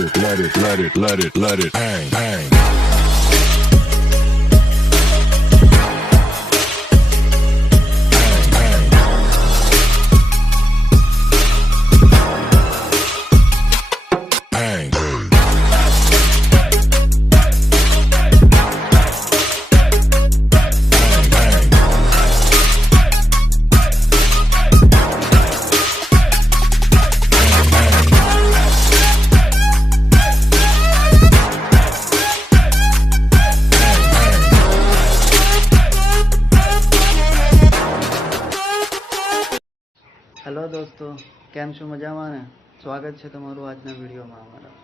let it hang, hang. Hello દોસ્તો, કેમ છો? મજામાં ને? સ્વાગત છે તમારું આજના વિડીયોમાં અમારા.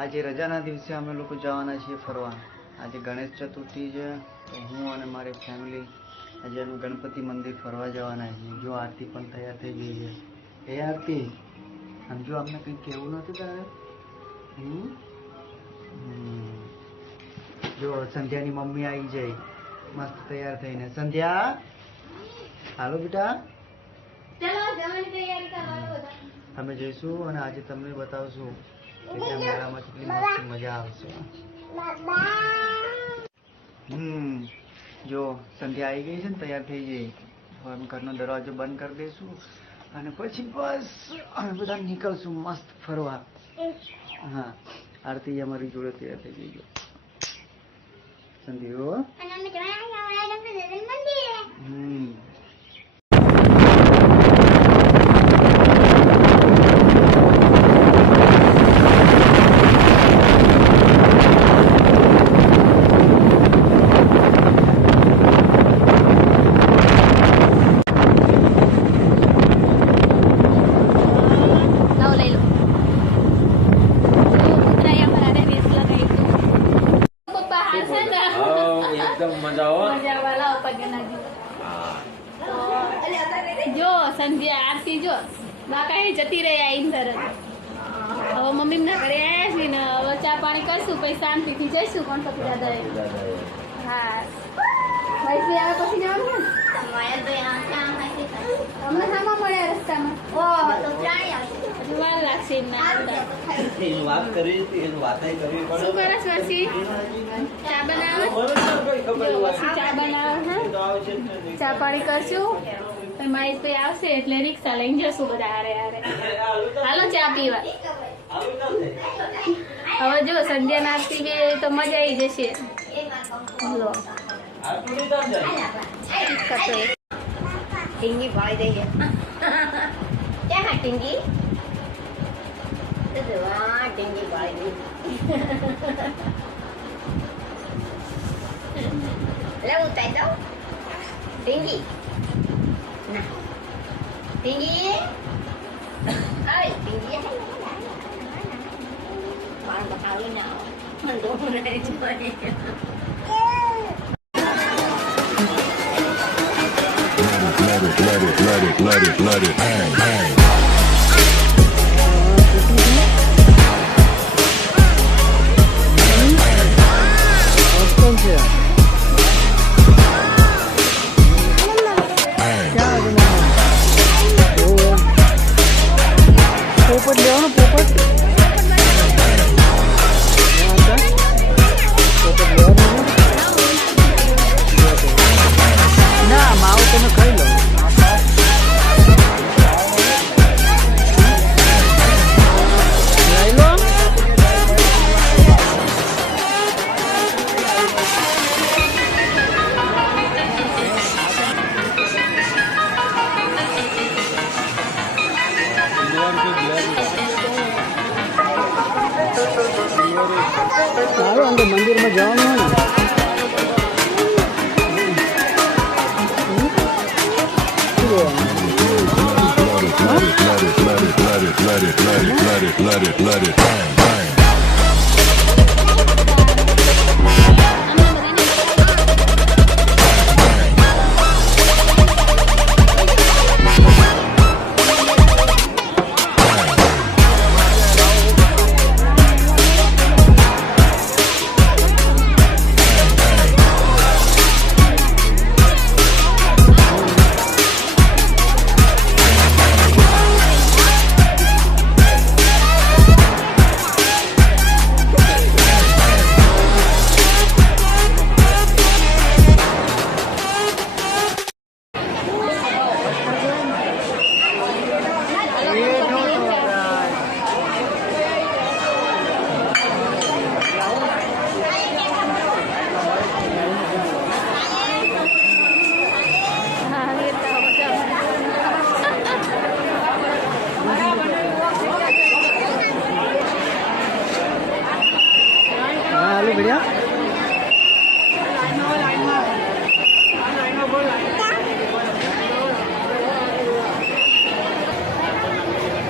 આજે રજાના દિવસે અમે લોકો જવાના છીએ ફરવા. આજે ગણેશ ચતુર્થી છે તો હું અને મારી ફેમિલી આજે અમે ગણપતિ મંદિર ફરવા જવાના છીએ. જો આરતી પણ તૈયાર થઈ ગઈ છે. એ આરતી, આમ જો અમને કંઈ કહેવું નથી તારે? જો સંધ્યાની મમ્મી આવી જાય મસ્ત તૈયાર થઈને. સંધ્યા, હાલો બેટા. અમે જઈશું અને આજે તમને બતાવશું કે ત્યાં મેળામાં કેટલી મસ્ત મજા આવશે. જો સંધ્યા આવી ગઈ છે ને, તૈયાર થઈ ગઈ. હવે અમે ઘરનો દરવાજો બંધ કરી દઈશું અને પછી બસ અમે બધા નીકળશું મસ્ત ફરવા. હા, આરતી અમારી જોડે તૈયાર થઈ ગઈ. સંધ્યા જો સંધ્યા આરતી જો બાકા એ જતી રહી આઈને તરત. હવે મમ્મી ના ઘરે આવ્યા છીએ ને હવે ચા પાણી કરશું પછી શાંતિથી જઈશું ગણપતિ દાદા. હા, વૈષ્ણવી આવે પછી જવાનું ને અમને સામા મળ્યા રસ્તામાં. વાર લાગશે એમને શું કરસ વસી? ચા બનાવે ચા બનાવે. ચા પાણી કરશું મારી તો આવશે એટલે રિક્ષા લઈને જશું બધા હારે હારે. હાલો ચા પીવા. હવે જો સંધ્યા નાસ્તી બે તો મજા આવી જશે. લો ટીંગી ભાઈ દઈએ. ક્યાં ટીંગી? ટીંગી ભાઈ લેવું તાઈ દઉં ટીંગી. tinggi, ay tinggi ya, parang bakal na, mendung na ito ni. Let it hang, hang. પોપટ લેવાનો પોપટ ના માવો તમે ખાઈ લો. લઈ લો. સારું અંદર મંદિરમાં જવાનું હોય Let it hang, hang.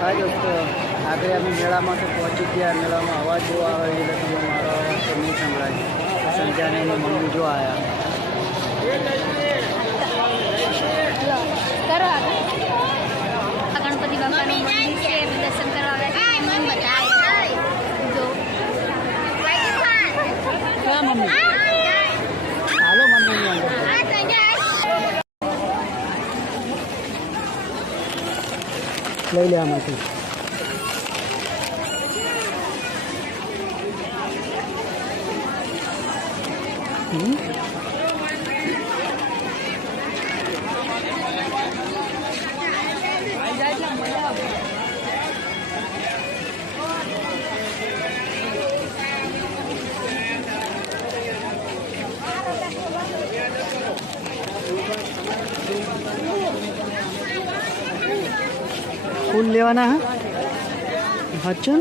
હા દોસ્તો, આગળ અમે મેળામાં તો પહોંચી ગયા. મેળામાં અવાજ બહુ આવે એટલે તમે મારો અવાજ તો નહીં સંભળાય. સંધ્યાને એની મમ્મી જો આવ્યા. કરો આગળ. ગણપતિ બાપાનું મંદિર છે, દર્શન કરવા આવ્યા છે. બધા જો ક્યાં મમ્મી? હાલો મમ્મીની અંદર લઈ લે આમાંથી. फूल लेवाना है बच्चन.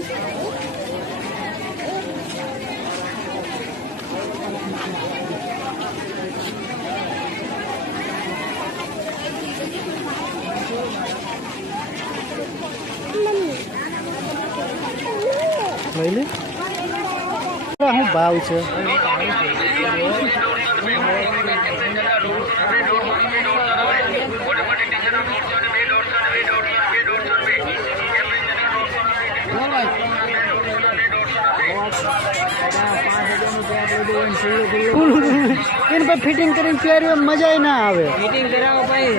લઈ લે. શું ભાવ છે? इन पर फिटिंग કરીને પહેર્યું મજા ના આવે. ફિટિંગ કરાવો ભાઈ.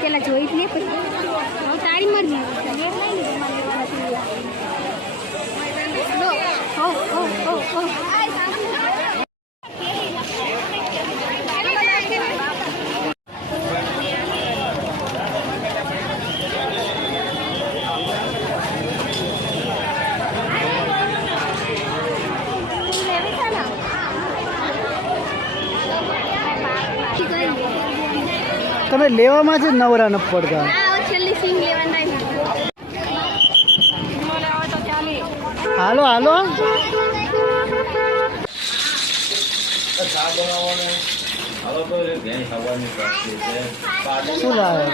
પેલા જોઈ જ લે પછી તારી મરજી તમે લેવામાં જ નવરા ન પડતા. છેલ્લી સિંગ લેવાના હાલો હાલો. શું લાવે?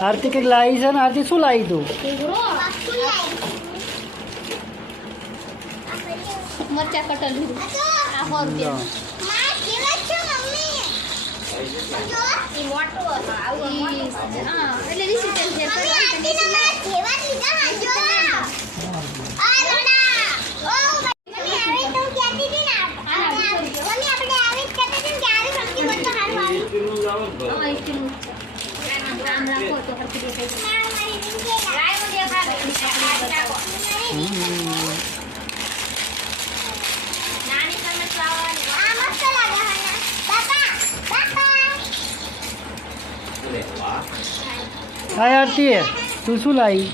આરતી કંઈક લાવી છે ને. આરતી શું લાવી તું? મરચા કટલ આ 100 રૂપિયા. એટલે 20 હા આરતી તું શું લાવી?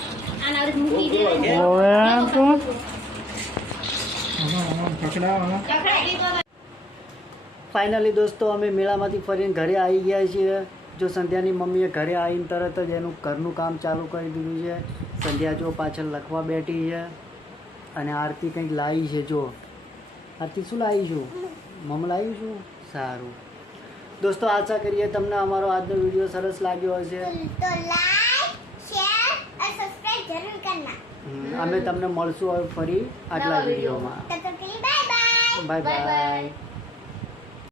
ફાઇનલી દોસ્તો અમે મેળામાંથી ફરીને ઘરે આવી ગયા છીએ. જો સંધ્યાની મમ્મીએ ઘરે આવીને તરત જ એનું ઘરનું કામ ચાલુ કરી દીધું છે. સંધ્યા જો પાછળ લખવા બેઠી છે અને આરતી કંઈક લાવી છે. જો આરતી શું લાવી છું? મમ લાવી છું. સારું દોસ્તો, આશા કરીએ તમને અમારો આજનો વિડીયો સરસ લાગ્યો હશે. તો લાઈક શેર અને સબસ્ક્રાઇબ જરૂર કરના. અમે તમને મળશું હવે ફરી આગલા વિડીયોમાં. તો બાય બાય. Bye bye.